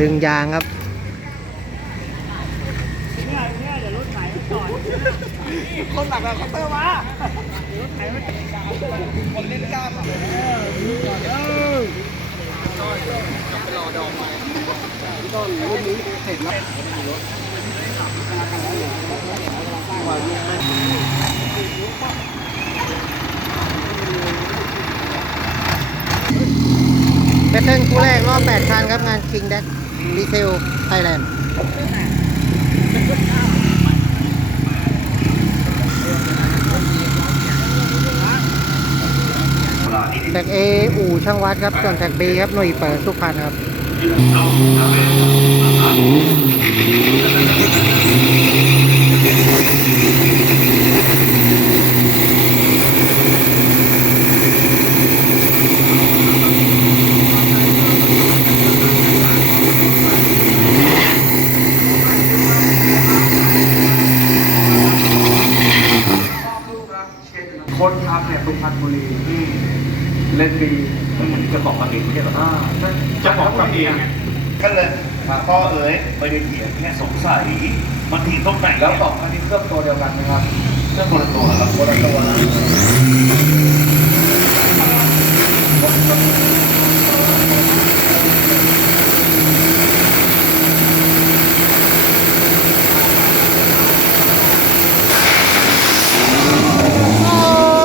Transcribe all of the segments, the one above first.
ดึงยางครับคนหนักอะเขาเตอร์มาคนเล่นกล้ามอะต้นรุ่นนี้เสร็จแล้วเป็นเส้นคู่แรกรอบ8คันครับงาน King Deck ดี เซลไทยแลนด์แท็ก A อู่ช่างวัดครับ ส่วนแท็ก B ครับ หน่วยเปิดสุพรรณครับ คนทำเนี่ยสุพรรณบุรีเล่นดีเจ้าของกระดิ่งไม่ใช่เหรออ่าใช่เจ้าของกระดิ่งก็เลยพ่อเอ๋ยไม่ได้เถียงแค่สงสัยมันถีตรงไหนแล้วสองอันนี้เครื่องตัวเดียวกันไหมครับเรื่องคนละตัวครับคนละตัวนะ โอ้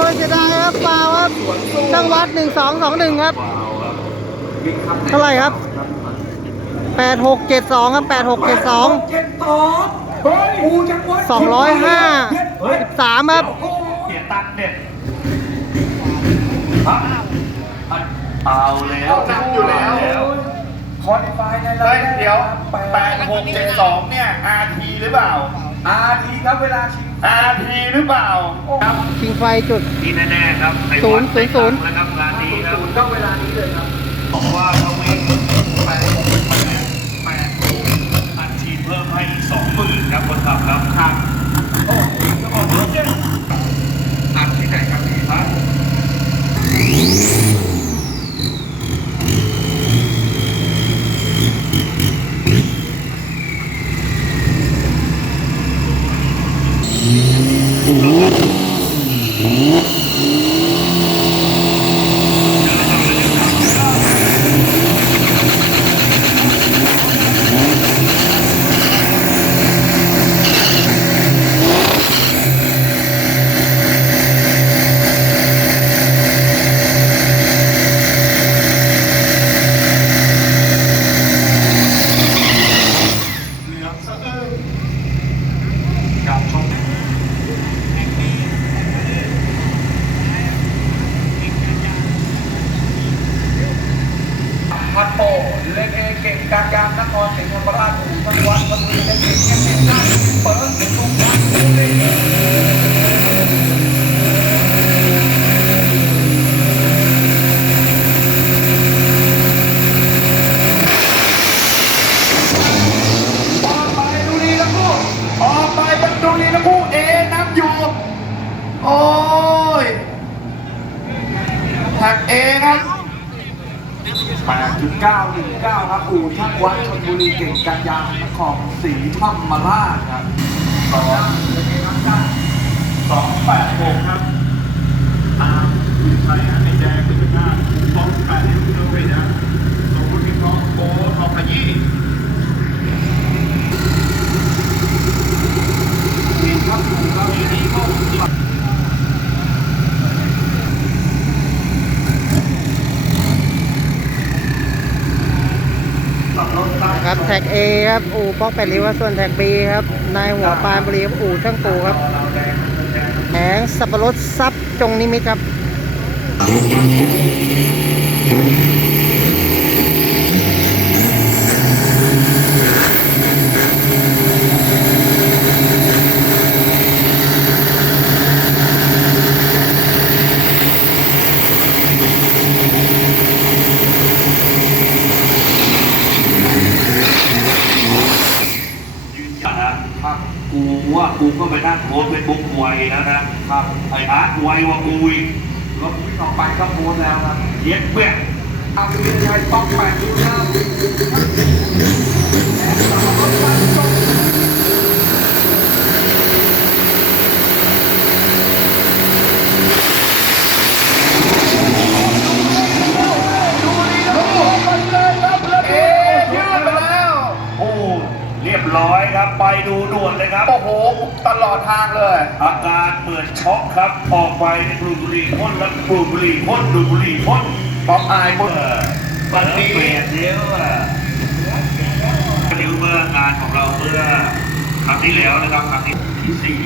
ยเสียดายครับเปล่าครับ ช่างวัด1221ครับว้าวครับบิ๊กครับ เท่าไหร่ครับ8672ครับ8672เจ็ดสองเฮ้ยอูจังหวัด205 13ครับเสียตังค์เนี่ยฮะเอาแล้วนับอยู่แล้วคอนิฟายในเฮ้ยเดี๋ยวแปดหกเจ็ดสองเนี่ย RT หรือเปล่าอาทีครับเวลาชิง RT หรือเปล่าครับชิงไฟจุดนี่แน่ๆครับไอ้ศูวันย์ศูนย์ศูนย์แล้วครับงานนี้ครับศูนย์ก็เวลานี้เลยครับ บอกว่าเขาวิ่งแปดหกแปดแปดหกอัดฉีดเพิ่มให้อีกสองหมื่นครับคนขับครับครับโอ้โหจะบอกรถเนี่ย อัดที่ไหนครับพี่ ครับ เหลืองสะอื้นกับชม พัดโปเล็กเอเก่งการยางนครศรีธรรมราชอู่จังหวัดชลบุรีเล็กเก่งเก่งเก่งได้เปิดเป็นสุพรรณบุรี ออกไปดูดีทั้งคู่ออกไปเป็นดูดีทั้งคู่เอนำอยู่ โอ้ย แท็กเอครับ8.919 ครับ อู่ช่างวัดชลบุรีเก่งกันยานครศรีธรรมราชครับสอง สองแปดหกครับตาม ผู้ชายฮะในแดงเป็นหน้าสองแปดนิ้วกิโลเมตรนะสมมติน้องโบทองขยี้มีครับอู่ครับนะครับแท็ก A ครับ อู่ป๊อกแปดริ้วส่วนแท็ก B ครับ นายหัวปานบุรีบอู่ช่างปูครับแผงสับปะรดซับจงนิมิตครับ Thank you. ช็อกครับ ออกไปดูดบุหรี่พ่นแล้วดูดบุหรี่พ่นดูดบุหรี่พ่นป๊อปอายหมดวันนี้เปลี่ยนเยอะอะดิวเมื่องานของเราเมื่อครั้งที่แล้วนะครับครั้งที่ที่สี่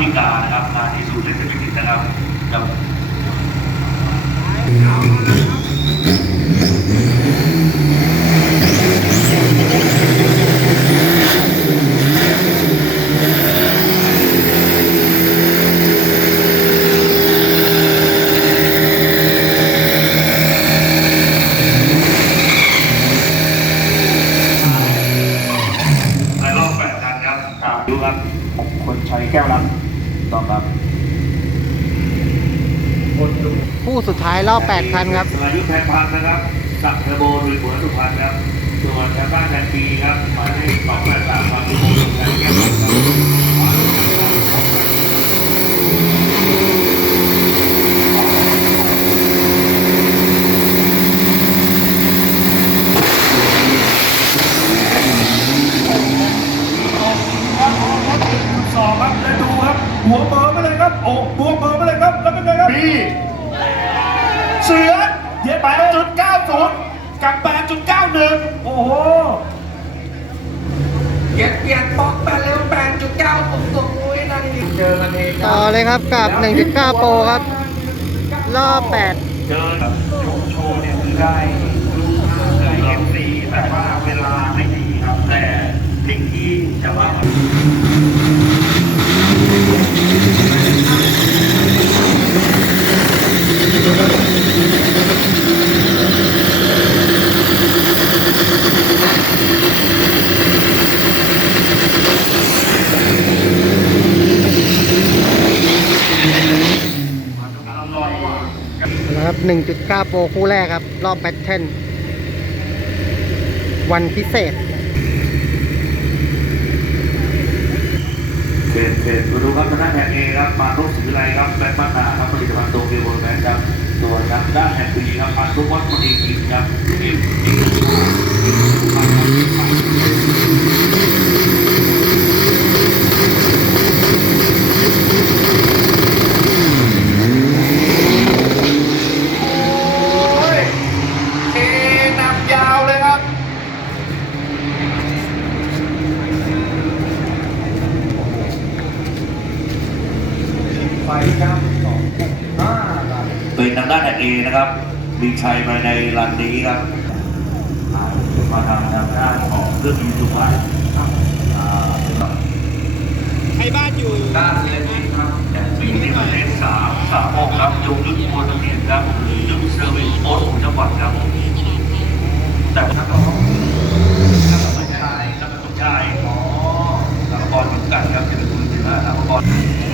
พิกานะครับงานที่สูตรเล็กเป็นนะครับกับ ในรอบแปดกันครับดูครับคนใช้แก้วรับต้องครับ คู่สุดท้ายรอบ8คันครับสายุทธแพนพันนะครับสักเทอร์โบดุยหัวสุพรรณครับส่วนแชมป์บ้านแทนปีครับหมายเลขสองแปดสามพันธุ์โมงแทนแก้วครับ สองครับแล้วดูครับ หัวเบอร์ไปเลยครับ โอ้หัวเบอร์ไปเลยครับ แล้วเป็นไงครับบี เสือเย็บแปดจุดเก้าศูนย์กับแปดจุดเก้าหนึ่งโอ้โหเปลี่ยนเปลี่ยนป๊อกไปเร็วแปดจุดเก้าตุ่มตุ่มอุ้ยนั่นเจอกันเองต่อเลยครับกับ 1.9 โปรครับ รอบ8เจอแบบโชว์เนี่ยคือได้ลูกได้เอ็มซีแต่ว่าเวลาไม่ดีครับแต่สิ่งที่จะว่า นะครับ 1.9 โปรคู่แรกครับ รอบแบทเทนวันพิเศษเพจเพจมาดูครับทางด้านแท็กเอครับ มารุสีไรครับแบทมานาครับผลิตภัณฑ์โตเกียวโบแบนครับส่วนทางด้านแท็กบีครับมาทุวัดคนดีกินครับที่โอ้ยเอนำยาวเลยครับ ไฟจ้ำสองหกห้าครับ เป็นทางด้านแท็กเอนะครับ มีชั ยภายในรันนี้ครับมาทำทางด้านของเครื่องยูทูบไว้อ่าด้านเลนส์ครับปีนี้หมายเลขสามสามหกครับยงยุทธโมนเทียนครับยุทธเซอร์วิสโค้ชของจังหวัดครับ แต่ถ้าก็ถ้าก็ไม่ใช่ถ้าก็ต้องใช่อ๋อสามกรเหมือนกันครับจะเป็นคนที่ว่าสามกรเ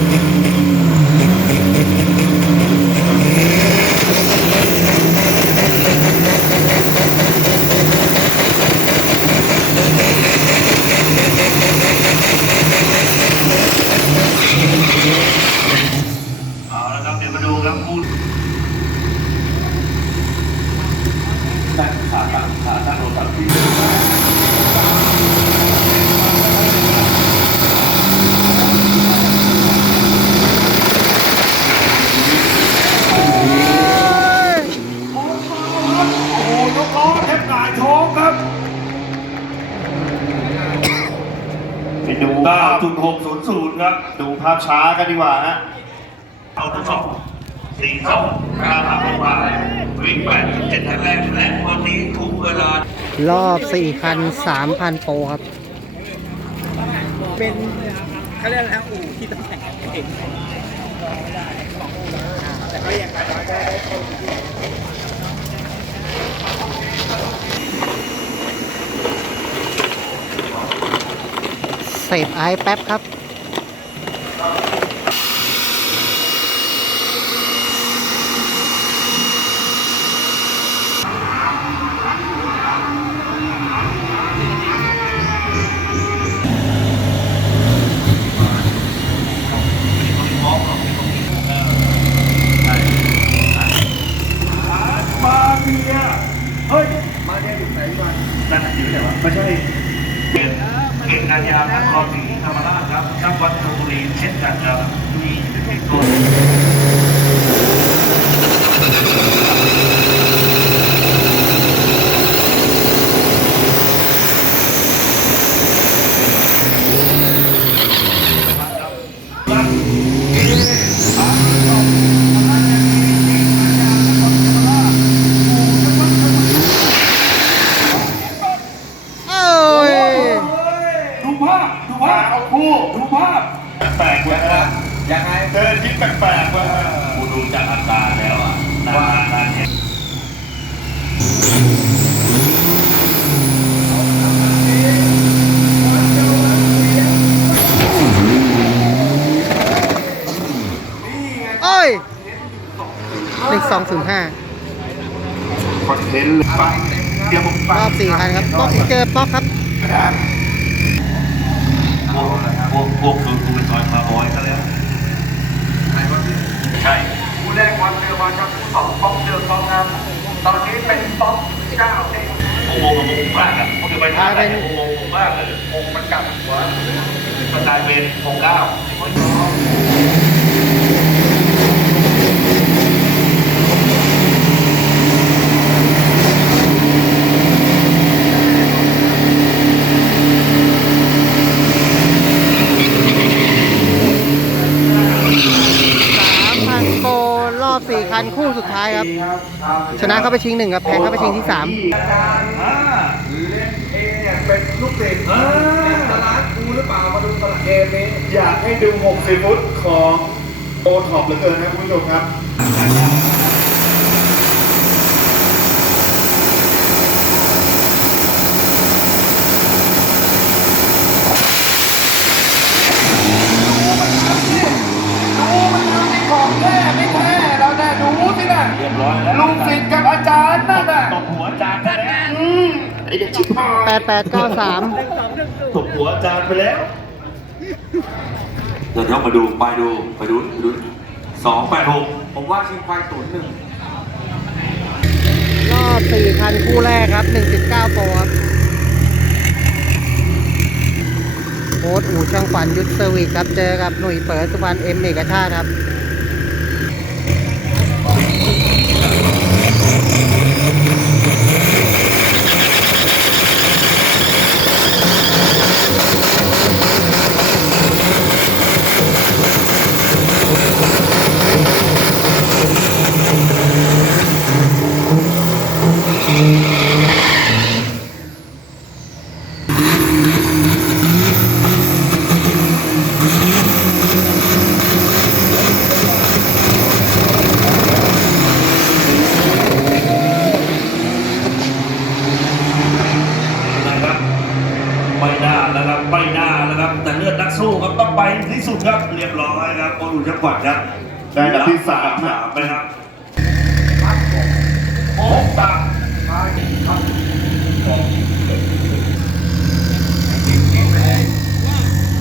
อาละครับเดี๋ยวมาดูครับคู่ขาขาขาตั้งโดนตัดที่ โอ้โหยกล้อแทบหงายท้องครับไปดู9.600 ครับ ดู ภาพช้ากันดีกว่าฮะเอาทดสอบสี่สองราคาประมาวิ่งแปดเจ็ดแรกและวันนี้ถูกเวลารอบ4คัน3,000โปรครับ เป็นเขาเรียกอะไรนะอู่ที่ต้องแข่งกันเองแต่ก็ยังน้อยก็ได้เสพไอแป๊บครับ เกูดูจากอาการแล้วอะว่าอาการเนี้ย เอ้ยหนึ่ง สองศูนย์ห้าคอนเทนต์เลยฟังเดี๋ยวผมรฟังอบสี่คันครับป๊อกเจอป๊อกครับพวกพวกพวกคือกูเป็นซอยคาร์บอยซะแล้วใช่คู่แรกวันเจอวันครับคู่สองป๊อกเจอป๊อกครับตอนนี้เป็นป๊อกเก้าเองโอ้โหกับผมมากอะผมจะไปทางไหนโอ้โหผมมากเลยองค์มันกลับหัวมันกลายเป็นโครงเก้า สามพันโปรรอบสี่ คันคู่สุดท้ายครับ ชนะเข้าไปชิงหนึ่งครับแพ้เข้าไปชิงที่สามอาจารย์เล่นเองเนี่ยเป็นลูกศิษย์เป็นตลาดกูหรือเปล่ามาดูตลาดเกมนี้ อยากให้ดู60ฟุตของโอท็อปเหลือเกินนะคุณผู้ชมครับ แปดแปดเก้าสามตบหัวอาจารย์ไปแล้วเดี๋ยวเรามาดูไปดูไปดูไปดูสองแปดหกผมว่าชิงไฟศูนย์หนึ่งรอบสี่คันคู่แรกครับหนึ่งจุดเก้าโปรครับโค้ดอู่ช่างฝันยุทธเซอร์วิสครับ เจอกับหนุ่ยเปิดสุพรรณเอ็มเอกชาติครับนะครับไม่น่านะครับไม่น่านะครับ แต่เลือดนักสู้ครับต้องไปที่สุดครับ เรียบร้อย ครับโอลูจังหวัดครับได้อันดับที่สามนะสามไปครับโอ้ตังมาดีครับ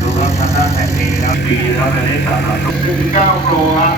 ดูครับทางด้านแท็กซี่แล้วดีแล้วจะได้สามารถ9โปรครับ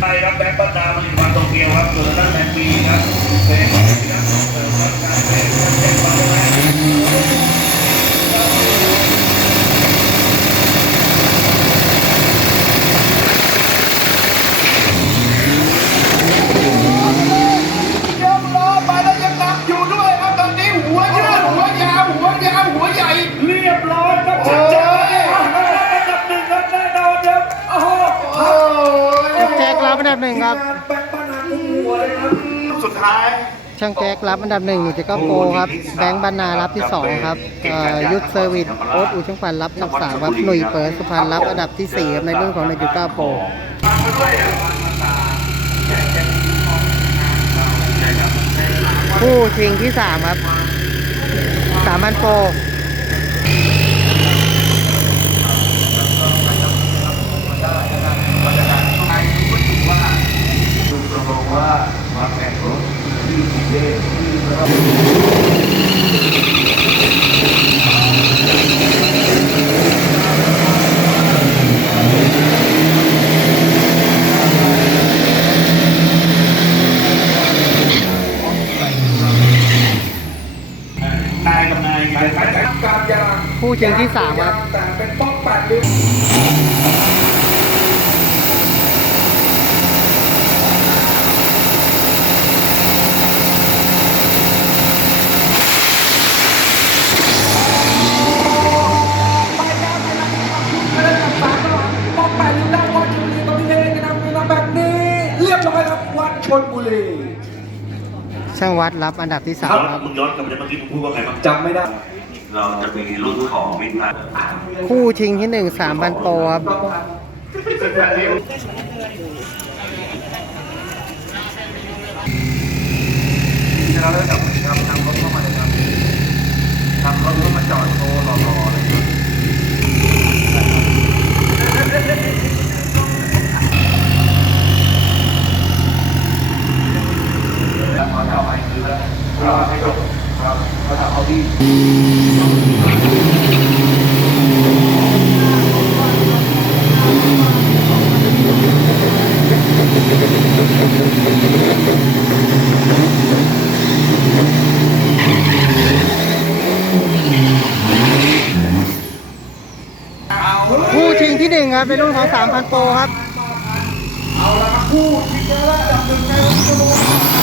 ใช่ครับแบงค์ปัตตาผลิตภัณฑ์โตเกียวครับเกิดตั้งแต่ปีครับเป็นของที่นักส่งเสริมการเกษตรและเทคโนโลยี เดี๋ยวรอไปแล้วยังนำอยู่ด้วยครับตอนนี้หัวยืดหัวยาวหัวยาวหัวใหญ่ เรียบร้อยครับชัดเจนอันดับหนึ่งครับแน่นอนครับโอ้โห โอ้ย แจ็ครับอันดับหนึ่งครับ แบงค์ปัตตาคุ้มหัวเลยครับ สุดท้าย ช่างแจ็ค รับอันดับหนึ่งหนึ่งจุดเก้าโปครับ แบงค์บรรณารับที่สองครับยุทธเซอร์วิสโอ๊ตอู่ช่างฝันรับอันดับสามครับหนุ่ยเปิดสุพรรณรับอันดับที่สี่ครับในรุ่นของหนึ่งจุดเก้าโปรคู่ชิงที่สามครับสามพันโปร นายกับนายงการจัดการยางคู่ชิงที่สามครับ แต่เป็นป๊อ นักวันชนบุรีตอนนี้เองนำมีลำแบบนี้ เรียบร้อยครับวัดชนบุรีช่างวัดรับอันดับที่สามครับมึงย้อนกลับไปเมื่อกี้มึงพูดว่าไงบ้างจำไม่ได้ เราจะมีรุ่นของมิทันคู่ชิงที่หนึ่งสามพันโปครับเราเริ่มกับทำทำรถเข้ามาเลยครับทำรถเข้ามาจอดโชว์รอๆเลยครับ แล้วรอให้จบครับเขาจะเอาดีคู่ชิงที่หนึ่งครับในรุ่นของสามพันโปรครับ เอาละครับคู่ชิงชนะเลิศอันดับหนึ่งในวันนี้